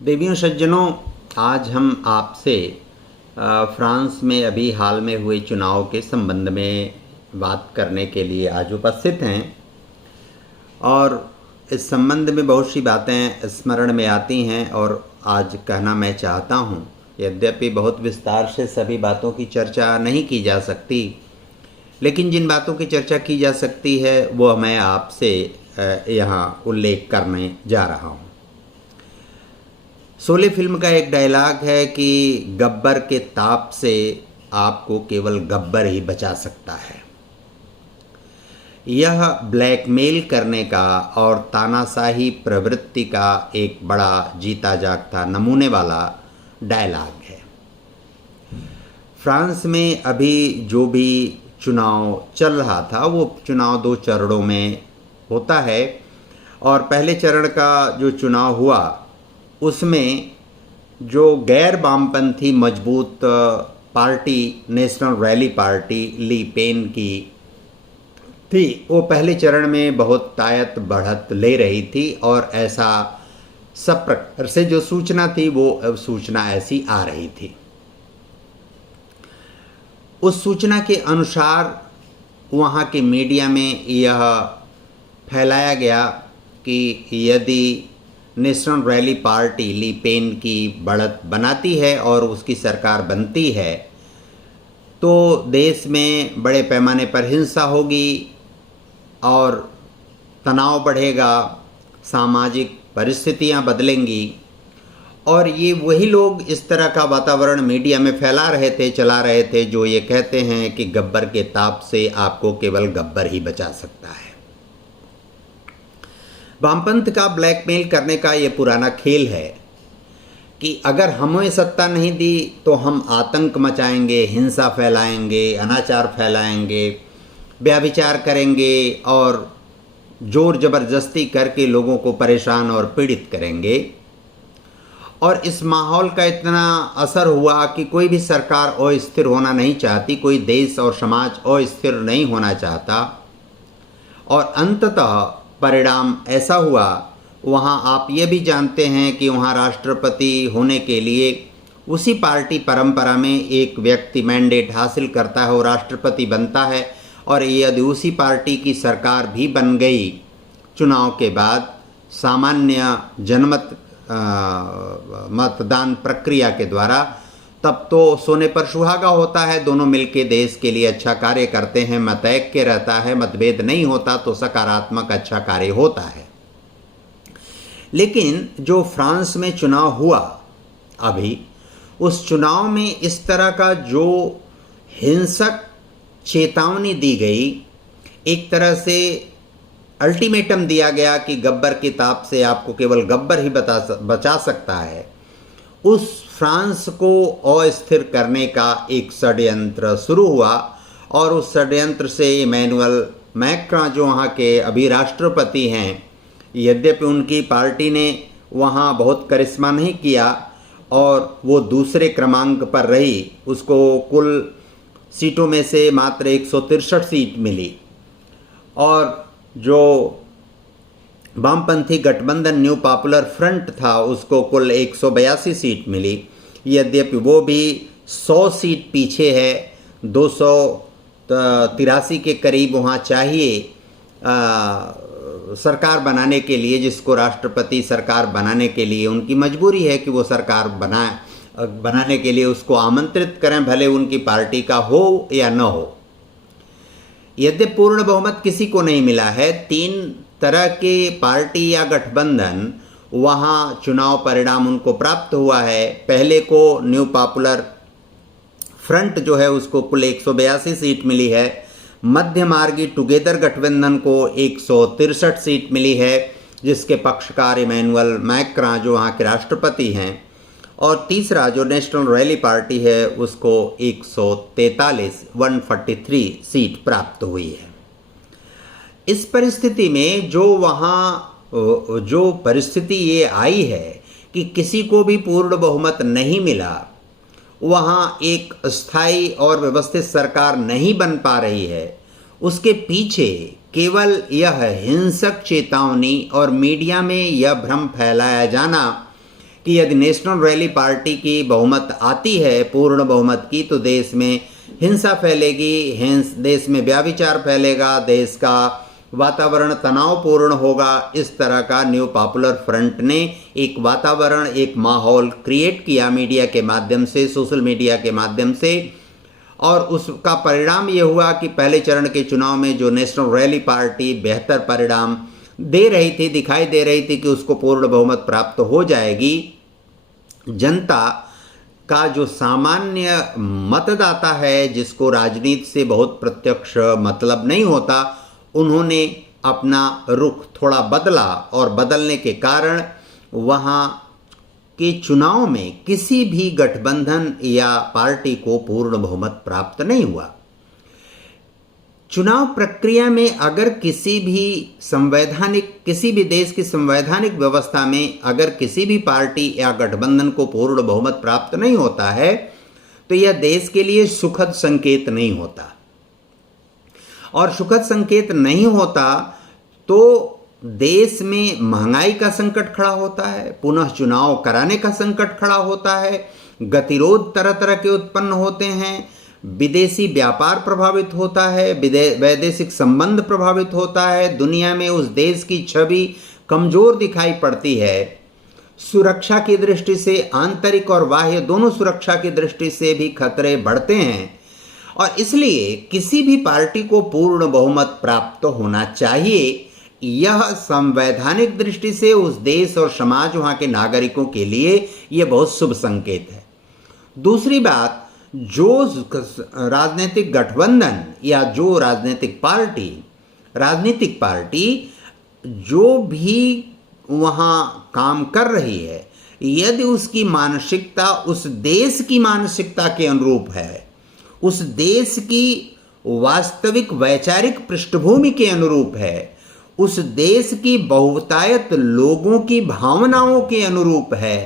देवियों सज्जनों, आज हम आपसे फ्रांस में अभी हाल में हुए चुनाव के संबंध में बात करने के लिए आज उपस्थित हैं और इस संबंध में बहुत सी बातें स्मरण में आती हैं और आज कहना मैं चाहता हूं। यद्यपि बहुत विस्तार से सभी बातों की चर्चा नहीं की जा सकती, लेकिन जिन बातों की चर्चा की जा सकती है वो मैं आपसे यहाँ उल्लेख करने जा रहा हूँ। शोले फिल्म का एक डायलॉग है कि गब्बर के ताप से आपको केवल गब्बर ही बचा सकता है। यह ब्लैकमेल करने का और तानाशाही प्रवृत्ति का एक बड़ा जीता जागता नमूने वाला डायलॉग है। फ्रांस में अभी जो भी चुनाव चल रहा था वो चुनाव 2 चरणों में होता है और पहले चरण का जो चुनाव हुआ उसमें जो गैर वामपंथी मजबूत party national rally party Le Pen की थी, वो पहले चरण में बहुत तायत बढ़त ले रही थी और ऐसा सब प्रकार से जो सूचना थी वो सूचना ऐसी आ रही थी। उस सूचना के अनुसार वहाँ के मीडिया में यह फैलाया गया कि यदि national rally party Le Pen की बढ़त बनाती है और उसकी सरकार बनती है तो देश में बड़े पैमाने पर हिंसा होगी और तनाव बढ़ेगा, सामाजिक परिस्थितियां बदलेंगी। और ये वही लोग इस तरह का वातावरण मीडिया में फैला रहे थे, चला रहे थे, जो ये कहते हैं कि गब्बर के ताप से आपको केवल गब्बर ही बचा सकता है। वामपंथ का ब्लैकमेल करने का ये पुराना खेल है कि अगर हमें सत्ता नहीं दी तो हम आतंक मचाएंगे, हिंसा फैलाएंगे, अनाचार फैलाएंगे, व्यभिचार करेंगे और जोर ज़बरदस्ती करके लोगों को परेशान और पीड़ित करेंगे। और इस माहौल का इतना असर हुआ कि कोई भी सरकार अस्थिर होना नहीं चाहती, कोई देश और समाज अस्थिर नहीं होना चाहता और अंततः परिणाम ऐसा हुआ। वहाँ आप ये भी जानते हैं कि वहाँ राष्ट्रपति होने के लिए उसी पार्टी परंपरा में एक व्यक्ति मैंडेट हासिल करता है और राष्ट्रपति बनता है, और यदि उसी पार्टी की सरकार भी बन गई चुनाव के बाद सामान्य जनमत मतदान प्रक्रिया के द्वारा, तब तो सोने पर सुहागा होता है। दोनों मिलके देश के लिए अच्छा कार्य करते हैं, मत ऐक्य रहता है, मतभेद नहीं होता तो सकारात्मक अच्छा कार्य होता है। लेकिन जो फ्रांस में चुनाव हुआ अभी, उस चुनाव में इस तरह का जो हिंसक चेतावनी दी गई, एक तरह से अल्टीमेटम दिया गया कि गब्बर के ताप से आपको केवल गब्बर ही बचा सकता है, उस फ्रांस को अस्थिर करने का एक षड्यंत्र शुरू हुआ। और उस षड्यंत्र से इमैनुअल मैक्रों जो वहाँ के अभी राष्ट्रपति हैं, यद्यपि उनकी पार्टी ने वहाँ बहुत करिश्मा नहीं किया और वो दूसरे क्रमांक पर रही, उसको कुल सीटों में से मात्र 163 सीट मिली और जो वामपंथी गठबंधन न्यू पॉपुलर फ्रंट था उसको कुल 182 सीट मिली। यद्यपि वो भी 100 सीट पीछे है, 283 के करीब वहाँ चाहिए सरकार बनाने के लिए, जिसको राष्ट्रपति सरकार बनाने के लिए उनकी मजबूरी है कि वो सरकार बनाने के लिए उसको आमंत्रित करें, भले उनकी पार्टी का हो या न हो। यद्यपि पूर्ण बहुमत किसी को नहीं मिला है, 3 तरह के पार्टी या गठबंधन वहाँ चुनाव परिणाम उनको प्राप्त हुआ है। पहले को न्यू पॉपुलर फ्रंट जो है उसको कुल 182 सीट मिली है, मध्य मार्गी टुगेदर गठबंधन को 163 सीट मिली है, जिसके पक्षकार इमैनुअल मैक्रों जो वहाँ के राष्ट्रपति हैं, और तीसरा जो नेशनल रैली पार्टी है उसको 143 सीट प्राप्त हुई है। इस परिस्थिति में जो परिस्थिति ये आई है कि किसी को भी पूर्ण बहुमत नहीं मिला, वहाँ एक स्थायी और व्यवस्थित सरकार नहीं बन पा रही है, उसके पीछे केवल यह हिंसक चेतावनी और मीडिया में यह भ्रम फैलाया जाना कि यदि नेशनल रैली पार्टी की बहुमत आती है, पूर्ण बहुमत की, तो देश में हिंसा फैलेगी, देश में व्यभिचार फैलेगा, देश का वातावरण तनावपूर्ण होगा। इस तरह का न्यू पॉपुलर फ्रंट ने एक वातावरण, एक माहौल क्रिएट किया मीडिया के माध्यम से, सोशल मीडिया के माध्यम से, और उसका परिणाम ये हुआ कि पहले चरण के चुनाव में जो नेशनल रैली पार्टी बेहतर परिणाम दे रही थी, दिखाई दे रही थी कि उसको पूर्ण बहुमत प्राप्त हो जाएगी, जनता का जो सामान्य मतदाता है, जिसको राजनीति से बहुत प्रत्यक्ष मतलब नहीं होता, उन्होंने अपना रुख थोड़ा बदला, और बदलने के कारण वहाँ के चुनाव में किसी भी गठबंधन या पार्टी को पूर्ण बहुमत प्राप्त नहीं हुआ। चुनाव प्रक्रिया में अगर किसी भी देश की संवैधानिक व्यवस्था में अगर किसी भी पार्टी या गठबंधन को पूर्ण बहुमत प्राप्त नहीं होता है, तो यह देश के लिए सुखद संकेत नहीं होता, और सुखद संकेत नहीं होता तो देश में महंगाई का संकट खड़ा होता है, पुनः चुनाव कराने का संकट खड़ा होता है, गतिरोध तरह तरह के उत्पन्न होते हैं, विदेशी व्यापार प्रभावित होता है, वैदेशिक संबंध प्रभावित होता है, दुनिया में उस देश की छवि कमजोर दिखाई पड़ती है। सुरक्षा की दृष्टि से, आंतरिक और बाह्य दोनों सुरक्षा की दृष्टि से भी खतरे बढ़ते हैं, और इसलिए किसी भी पार्टी को पूर्ण बहुमत प्राप्त होना चाहिए। यह संवैधानिक दृष्टि से उस देश और समाज, वहाँ के नागरिकों के लिए यह बहुत शुभ संकेत है। दूसरी बात, जो राजनीतिक गठबंधन या जो राजनीतिक पार्टी जो भी वहाँ काम कर रही है, यदि उसकी मानसिकता उस देश की मानसिकता के अनुरूप है, उस देश की वास्तविक वैचारिक पृष्ठभूमि के अनुरूप है, उस देश की बहुतायत लोगों की भावनाओं के अनुरूप है,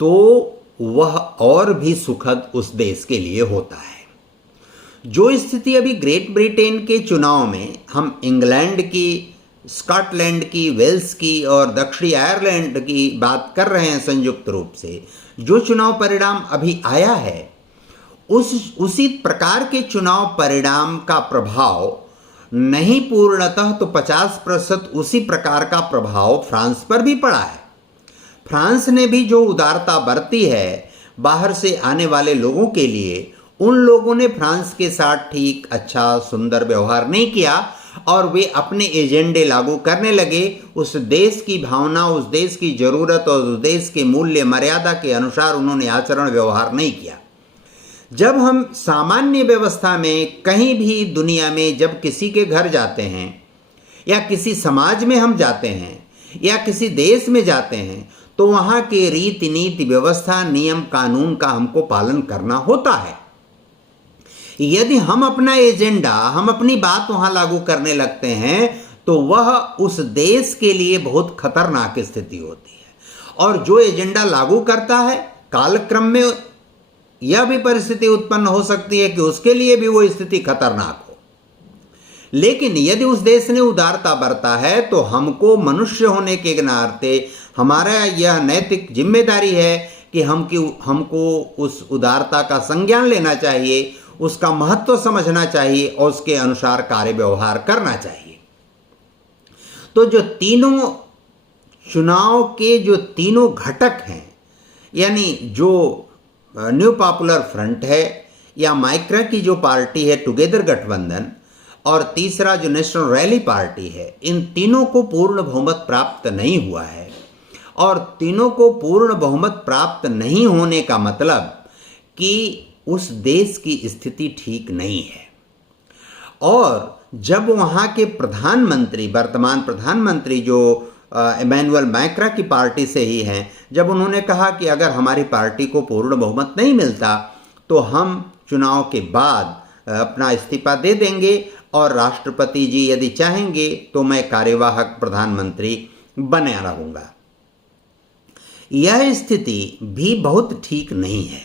तो वह और भी सुखद उस देश के लिए होता है। जो स्थिति अभी ग्रेट ब्रिटेन के चुनाव में, हम इंग्लैंड की, स्कॉटलैंड की, वेल्स की और दक्षिणी आयरलैंड की बात कर रहे हैं संयुक्त रूप से, जो चुनाव परिणाम अभी आया है, उसी प्रकार के चुनाव परिणाम का प्रभाव नहीं पूर्णतः तो 50% उसी प्रकार का प्रभाव फ्रांस पर भी पड़ा है। फ्रांस ने भी जो उदारता बरती है बाहर से आने वाले लोगों के लिए, उन लोगों ने फ्रांस के साथ ठीक, अच्छा, सुंदर व्यवहार नहीं किया, और वे अपने एजेंडे लागू करने लगे। उस देश की भावना, उस देश की जरूरत और उस देश के मूल्य मर्यादा के अनुसार उन्होंने आचरण व्यवहार नहीं किया। जब हम सामान्य व्यवस्था में कहीं भी दुनिया में जब किसी के घर जाते हैं, या किसी समाज में हम जाते हैं, या किसी देश में जाते हैं, तो वहाँ के रीति नीति, व्यवस्था, नियम कानून का हमको पालन करना होता है। यदि हम अपना एजेंडा, हम अपनी बात वहाँ लागू करने लगते हैं, तो वह उस देश के लिए बहुत खतरनाक स्थिति होती है। और जो एजेंडा लागू करता है, कालक्रम में यह भी परिस्थिति उत्पन्न हो सकती है कि उसके लिए भी वो स्थिति खतरनाक हो। लेकिन यदि उस देश ने उदारता बरता है, तो हमको मनुष्य होने के नाते हमारा यह नैतिक जिम्मेदारी है कि हमको उस उदारता का संज्ञान लेना चाहिए, उसका महत्व समझना चाहिए और उसके अनुसार कार्य व्यवहार करना चाहिए। तो जो तीनों चुनाव के जो तीनों घटक हैं, यानी जो न्यू पॉपुलर फ्रंट है, या माइक्रा की जो पार्टी है टुगेदर गठबंधन, और तीसरा जो नेशनल रैली पार्टी है, इन तीनों को पूर्ण बहुमत प्राप्त नहीं हुआ है। और तीनों को पूर्ण बहुमत प्राप्त नहीं होने का मतलब कि उस देश की स्थिति ठीक नहीं है। और जब वहाँ के प्रधानमंत्री, वर्तमान प्रधानमंत्री जो इमैनुअल मैक्रा की पार्टी से ही हैं, जब उन्होंने कहा कि अगर हमारी पार्टी को पूर्ण बहुमत नहीं मिलता तो हम चुनाव के बाद अपना इस्तीफा दे देंगे, और राष्ट्रपति जी यदि चाहेंगे तो मैं कार्यवाहक प्रधानमंत्री बना रहूँगा। यह स्थिति भी बहुत ठीक नहीं है,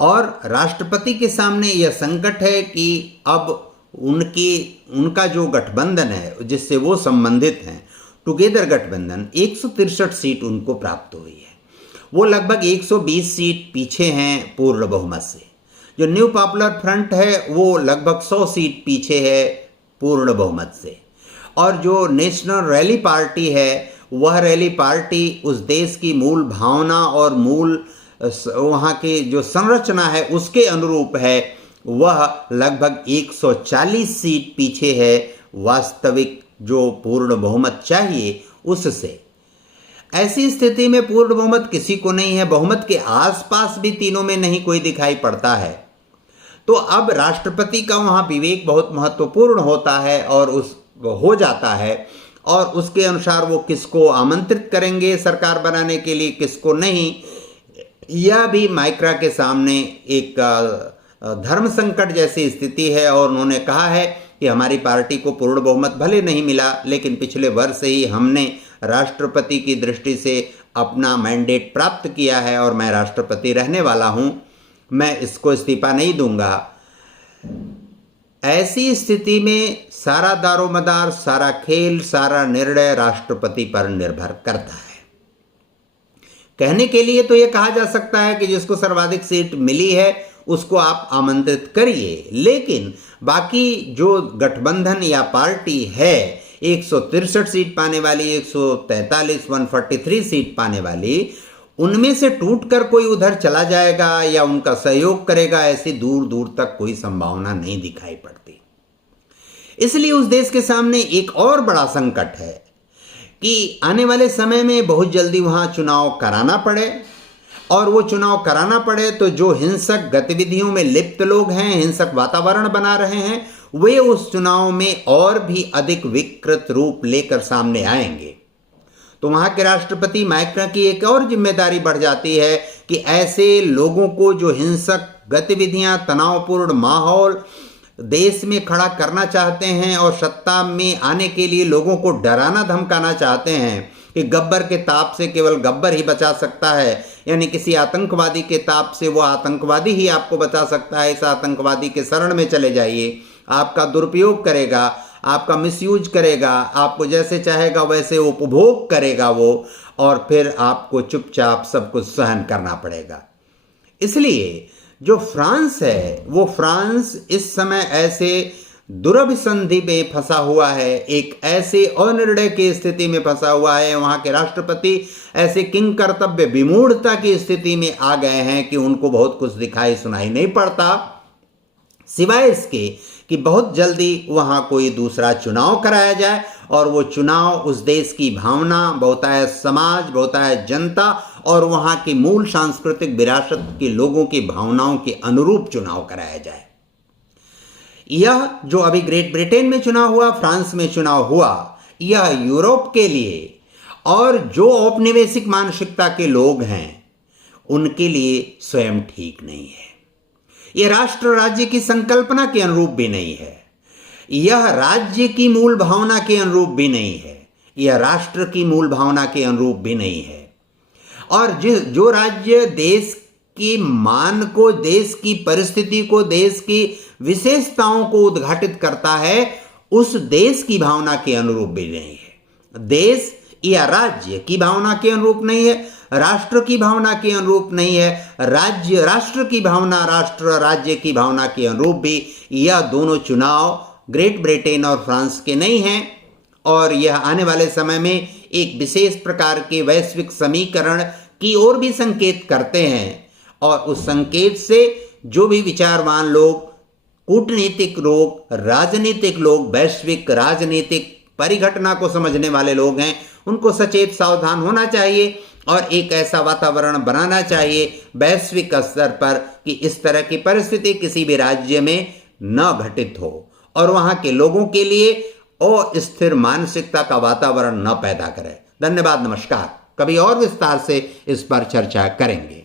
और राष्ट्रपति के सामने यह संकट है कि अब उनका जो गठबंधन है जिससे वो संबंधित हैं, टुगेदर गठबंधन 163 सीट उनको प्राप्त हुई है। वो लगभग 120 सीट पीछे हैं पूर्ण बहुमत से। जो न्यू पॉपुलर फ्रंट है वो लगभग 100 सीट पीछे है पूर्ण बहुमत से। और जो नेशनल रैली पार्टी है वह रैली पार्टी उस देश की मूल भावना और मूल वहाँ की जो संरचना है उसके अनुरूप है, वह लगभग 140 सीट पीछे है वास्तविक जो पूर्ण बहुमत चाहिए उससे। ऐसी स्थिति में पूर्ण बहुमत किसी को नहीं है, बहुमत के आसपास भी तीनों में नहीं कोई दिखाई पड़ता है। तो अब राष्ट्रपति का वहाँ विवेक बहुत महत्वपूर्ण होता है और उस हो जाता है, और उसके अनुसार वो किसको आमंत्रित करेंगे सरकार बनाने के लिए, किसको नहीं, यह भी माइक्रा के सामने एक धर्म संकट जैसी स्थिति है। और उन्होंने कहा है कि हमारी पार्टी को पूर्ण बहुमत भले नहीं मिला, लेकिन पिछले वर्ष ही हमने राष्ट्रपति की दृष्टि से अपना मैंडेट प्राप्त किया है और मैं राष्ट्रपति रहने वाला हूं, मैं इसको इस्तीफा नहीं दूंगा। ऐसी स्थिति में सारा दारोमदार, सारा खेल, सारा निर्णय राष्ट्रपति पर निर्भर करता है। कहने के लिए तो यह कहा जा सकता है कि जिसको सर्वाधिक सीट मिली है उसको आप आमंत्रित करिए, लेकिन बाकी जो गठबंधन या पार्टी है 163 सीट पाने वाली, 143 सीट पाने वाली, उनमें से टूटकर कोई उधर चला जाएगा या उनका सहयोग करेगा, ऐसी दूर दूर तक कोई संभावना नहीं दिखाई पड़ती। इसलिए उस देश के सामने एक और बड़ा संकट है कि आने वाले समय में बहुत जल्दी वहां चुनाव कराना पड़े, और वो चुनाव कराना पड़े तो जो हिंसक गतिविधियों में लिप्त लोग हैं, हिंसक वातावरण बना रहे हैं, वे उस चुनाव में और भी अधिक विकृत रूप लेकर सामने आएंगे। तो वहां के राष्ट्रपति माइक्रा की एक और जिम्मेदारी बढ़ जाती है कि ऐसे लोगों को जो हिंसक गतिविधियां, तनावपूर्ण माहौल देश में खड़ा करना चाहते हैं और सत्ता में आने के लिए लोगों को डराना धमकाना चाहते हैं कि गब्बर के ताप से केवल गब्बर ही बचा सकता है, यानी किसी आतंकवादी के ताप से वो आतंकवादी ही आपको बचा सकता है, इस आतंकवादी के शरण में चले जाइए, आपका दुरुपयोग करेगा, आपका मिसयूज करेगा, आपको जैसे चाहेगा वैसे उपभोग करेगा वो, और फिर आपको चुपचाप सब कुछ सहन करना पड़ेगा। इसलिए जो फ्रांस है वो फ्रांस इस समय ऐसे दुरभिसंधि में फंसा हुआ है, एक ऐसे अनिर्णय की स्थिति में फंसा हुआ है। वहां के राष्ट्रपति ऐसे किंग कर्तव्य विमूढ़ता की स्थिति में आ गए हैं कि उनको बहुत कुछ दिखाई सुनाई नहीं पड़ता, सिवाय इसके कि बहुत जल्दी वहां कोई दूसरा चुनाव कराया जाए और वो चुनाव उस देश की भावना, बहुतायत समाज, बहुतायत जनता और वहां की मूल सांस्कृतिक विरासत के लोगों की भावनाओं के अनुरूप चुनाव कराया जाए। यह जो अभी ग्रेट ब्रिटेन में चुनाव हुआ, फ्रांस में चुनाव हुआ, यह यूरोप के लिए और जो औपनिवेशिक मानसिकता के लोग हैं उनके लिए स्वयं ठीक नहीं है। यह राष्ट्र राज्य की संकल्पना के अनुरूप भी नहीं है, यह राज्य की मूल भावना के अनुरूप भी नहीं है, यह राष्ट्र की मूल भावना के अनुरूप भी नहीं है। और जो राज्य देश की मान को, देश की परिस्थिति को, देश की विशेषताओं को उद्घाटित करता है, उस देश की भावना के अनुरूप भी नहीं है। देश या राज्य की भावना के अनुरूप नहीं है, राष्ट्र की भावना के अनुरूप नहीं है, राज्य राष्ट्र की भावना, राष्ट्र राज्य की भावना के अनुरूप भी यह दोनों चुनाव ग्रेट ब्रिटेन और फ्रांस के नहीं हैं। और यह आने वाले समय में एक विशेष प्रकार के वैश्विक समीकरण की ओर भी संकेत करते हैं, और उस संकेत से जो भी विचारवान लोग, कूटनीतिक लोग, राजनीतिक लोग, वैश्विक राजनीतिक परिघटना को समझने वाले लोग हैं, उनको सचेत सावधान होना चाहिए और एक ऐसा वातावरण बनाना चाहिए वैश्विक स्तर पर कि इस तरह की परिस्थिति किसी भी राज्य में न घटित हो और वहां के लोगों के लिए अस्थिर मानसिकता का वातावरण न पैदा करे। धन्यवाद, नमस्कार। कभी और विस्तार से इस पर चर्चा करेंगे।